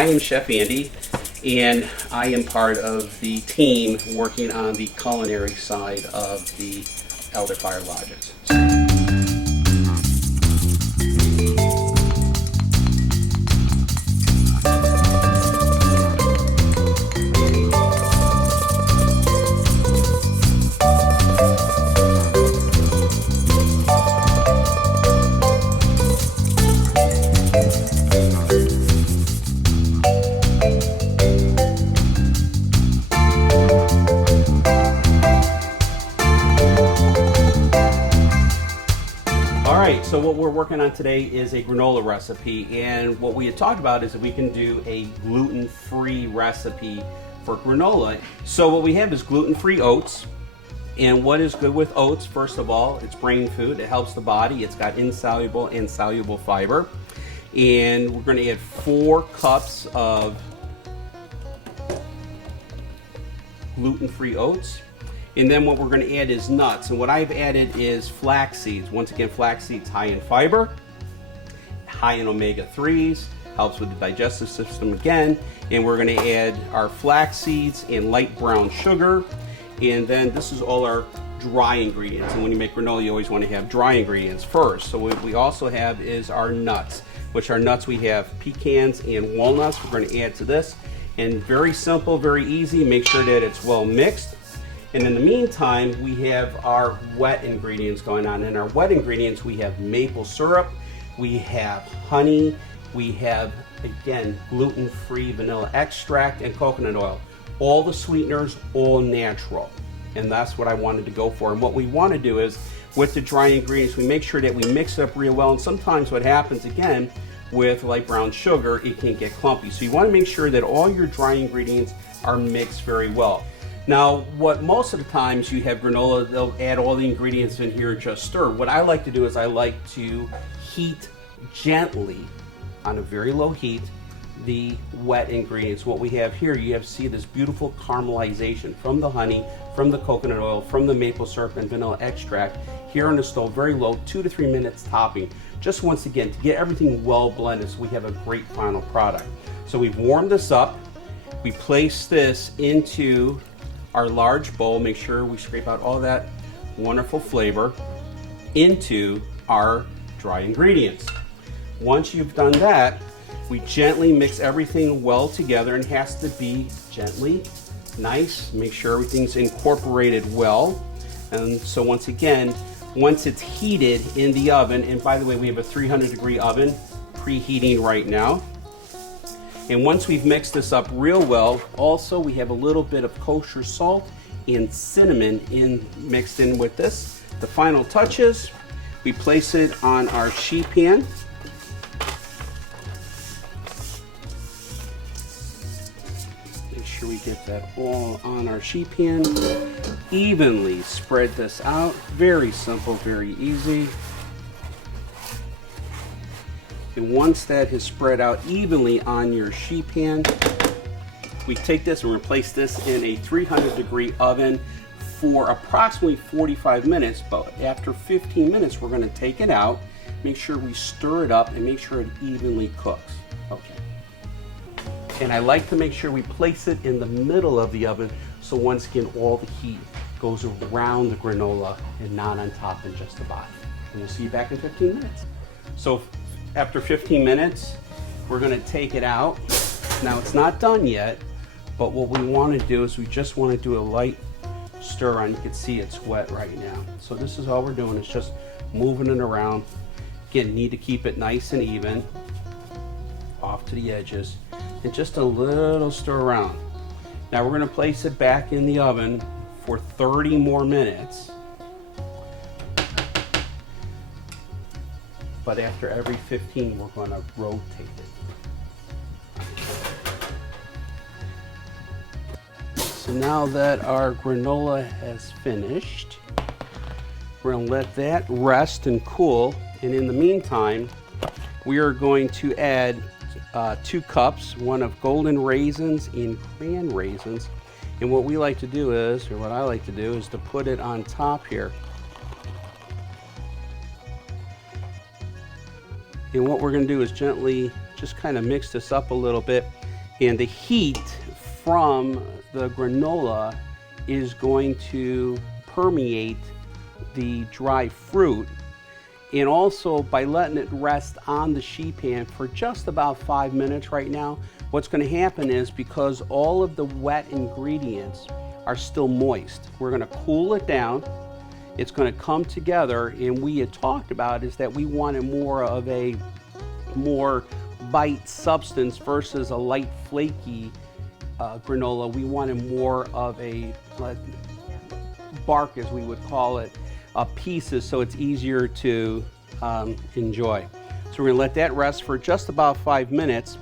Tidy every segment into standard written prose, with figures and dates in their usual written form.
I am Chef Andy, and I am part of the team working on the culinary side of the Elderfire Lodges. Alright, so what we're working on today is a granola recipe, and what we had talked about is that we can do a gluten-free recipe for granola. So what we have is gluten-free oats, and what is good with oats, first of all, it's brain food, it helps the body, it's got insoluble and soluble fiber, and we're going to add 4 cups of gluten-free oats. And then what we're going to add is nuts, and what I've added is flax seeds. Once again, flax seeds high in fiber, high in omega-3s, helps with the digestive system again. And we're going to add our flax seeds and light brown sugar. And then this is all our dry ingredients. And when you make granola, you always want to have dry ingredients first. So what we also have is our nuts, which are nuts we have pecans and walnuts. We're going to add to this. And very simple, very easy. Make sure that it's well mixed. And in the meantime, we have our wet ingredients going on. In our wet ingredients, we have maple syrup, we have honey, we have, again, gluten-free vanilla extract and coconut oil. All the sweeteners, all natural. And that's what I wanted to go for. And what we want to do is, with the dry ingredients, we make sure that we mix it up real well. And sometimes what happens, again, with light brown sugar, it can get clumpy. So you want to make sure that all your dry ingredients are mixed very well. Now, what most of the times you have granola, they'll add all the ingredients in here and just stir. What I like to do is I like to heat gently, on a very low heat, the wet ingredients. What we have here, you have to see this beautiful caramelization from the honey, from the coconut oil, from the maple syrup and vanilla extract, here on the stove, very low, 2 to 3 minutes topping. Just once again, to get everything well blended so we have a great final product. So we've warmed this up. We place this into our large bowl, make sure we scrape out all that wonderful flavor into our dry ingredients. Once you've done that, we gently mix everything well together, and has to be gently nice. Make sure everything's incorporated well. And so once again, once it's heated in the oven, and by the way, we have a 300-degree oven preheating right now. And once we've mixed this up real well, also we have a little bit of kosher salt and cinnamon mixed in with this. The final touches, we place it on our sheet pan. Make sure we get that all on our sheet pan. Evenly spread this out. Very simple, very easy. And once that has spread out evenly on your sheet pan, we take this and replace this in a 300-degree oven for approximately 45 minutes. But after 15 minutes, we're going to take it out, make sure we stir it up, and make sure it evenly cooks. Okay. And I like to make sure we place it in the middle of the oven, so once again, all the heat goes around the granola and not on top and just the bottom. And we'll see you back in 15 minutes. So after 15 minutes, we're going to take it out. Now it's not done yet, but what we want to do is we just want to do a light stir on. You can see it's wet right now. So this is all we're doing, is just moving it around. Again, need to keep it nice and even, off to the edges, and just a little stir around. Now we're going to place it back in the oven for 30 more minutes. But after every 15, we're going to rotate it. So now that our granola has finished, we're going to let that rest and cool. And in the meantime, we are going to add 2 cups, one of golden raisins and cran raisins. And what we like to do is, or what I like to do, is to put it on top here. And what we're going to do is gently just kind of mix this up a little bit. And the heat from the granola is going to permeate the dry fruit. And also, by letting it rest on the sheet pan for just about 5 minutes right now, what's going to happen is, because all of the wet ingredients are still moist, we're going to cool it down. It's going to come together, and we had talked about is that we wanted more of a more bite substance versus a light flaky granola. We wanted more of a bark, as we would call it, pieces, so it's easier to enjoy. So we're going to let that rest for just about 5 minutes,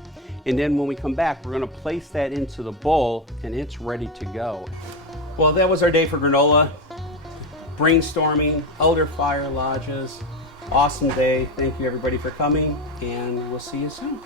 and then when we come back, we're going to place that into the bowl, and it's ready to go. Well, that was our day for granola. Brainstorming, Elderfire Lodges. Awesome day. Thank you everybody for coming, and we'll see you soon.